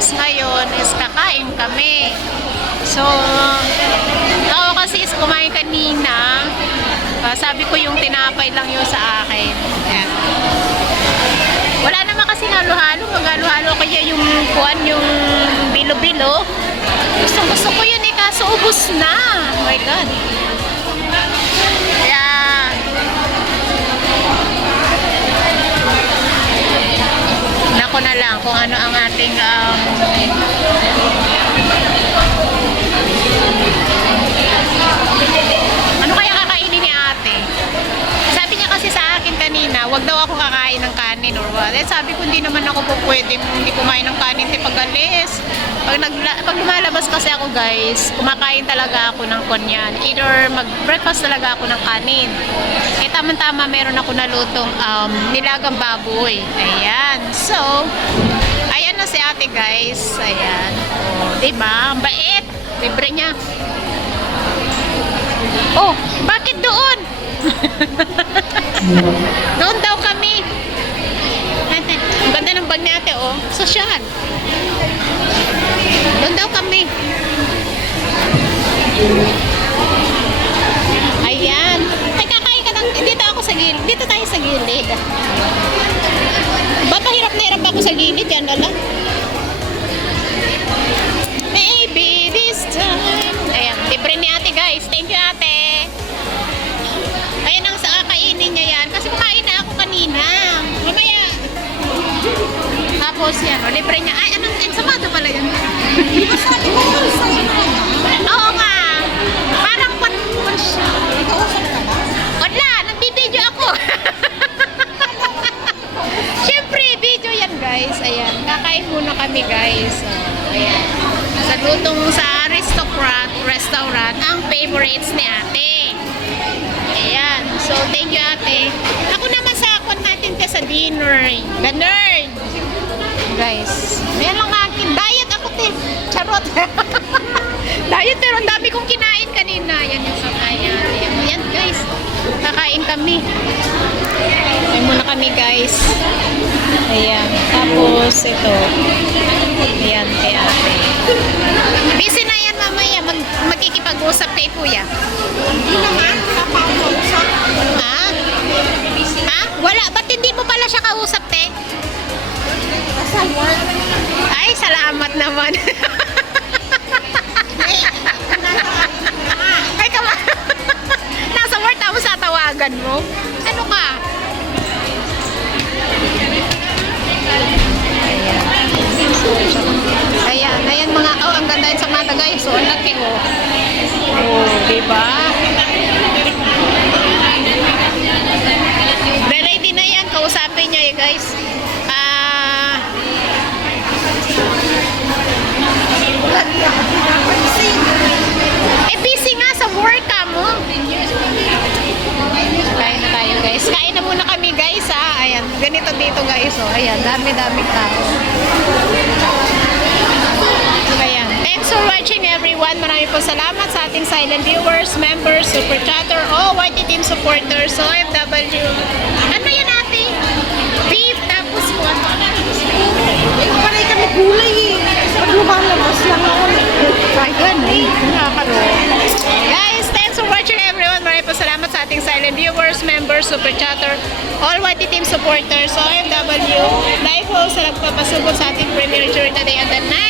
Tapos ngayon is kakain kami. So, ako kasi is kumain kanina. Sabi ko yung tinapay lang yun sa akin. Ayan. Wala naman kasi halo-halo. Mag-halo-halo kaya yung kuan, yung bilo-bilo. Gusto ko yun eh, kaso ubos na. Oh my God. Kaya, nako na lang kung ano ang ating ano kaya kakainin ni ate? Sabi niya kasi sa akin kanina, wag daw ako kakain ng kanin or what. Eh, sabi ko hindi naman ako po pwedeng hindi kumain ng kanin pag alis. Pag lumalabas kasi ako guys, kumakain talaga ako ng konyan. Either mag-breakfast talaga ako ng kanin. Eh tama-tama meron ako nalutong nilagang baboy. Ayan. So, ayan na si ate guys. Ayan. O, diba? Ang bait. Libre niya. Oh, bakit doon? Doon daw kami. Ang ganda ng bag ni ate, oh. Sosyal. Doon daw kami. Ayan. Ay, kakain ka ng... Dito ako sa gilid. Dito tayo sa gilid. Papahirap na hirap ako sa gilid. Yan na lang. Maybe this time. Ayan. Libre ni ate guys. Thank you ate. Ayan ang sa kakainin niya yan. Kasi kumain na ako kanina. Mamaya. Tapos yan. O, libre niya. Ay, anong ensamado pala yun? Oo nga. Parang pan siya. Wala, nagbibideo ako. Siyempre, video yan guys. Ayan, kakain muna kami guys. So, ayan. Sa lutong sa restaurant, ang favorites ni ate. Ayan. So, thank you ate. Ako naman sa akon natin ka sa dinner. Ganun. Guys, yan lang akin. Diet ako te. Charot. Diet pero ang dami kong kinain kanina. Yan yung kakain. Yan guys. Kakain kami. Kain muna kami guys. Ayan. Tapos ito. Ayan kay ate. Busy na yan mamaya. Magkikipag-usap kay kuya. Hindi naman. Kapag-usap. Ha? Ha? Wala. Ba't hindi mo pala siya kausap te? Ay, salamat naman. Ay, kama. Nasa work tapos tatawagan mo. Ano ka? Ayan, ayan mga, oh, ang ganda yung sa mata guys. So, ang laki oh. Oh, diba? Ready na yan. Kausapin niya guys. Eh, busy nga sa work ka mo. Kain na tayo guys. Kain na muna kami guys ha. Ayan, ganito dito guys. Oh. Ayan, dami-dami tao. Ayan. Thanks for watching everyone. Maraming po salamat sa ating silent viewers, members, super chatter, all YT team supporters, OFW. Ano yan ate? Beef, tapos what? Panay kami gulay eh. Pag lumalabas lang ako. Kailan eh. Nakakalo. Guys, thanks for watching everyone. Maraming po salamat sa ating silent viewers, members, super chatter, all YT team supporters, OFW, live host sa nagpapasugod sa ating premiere during the day and the night.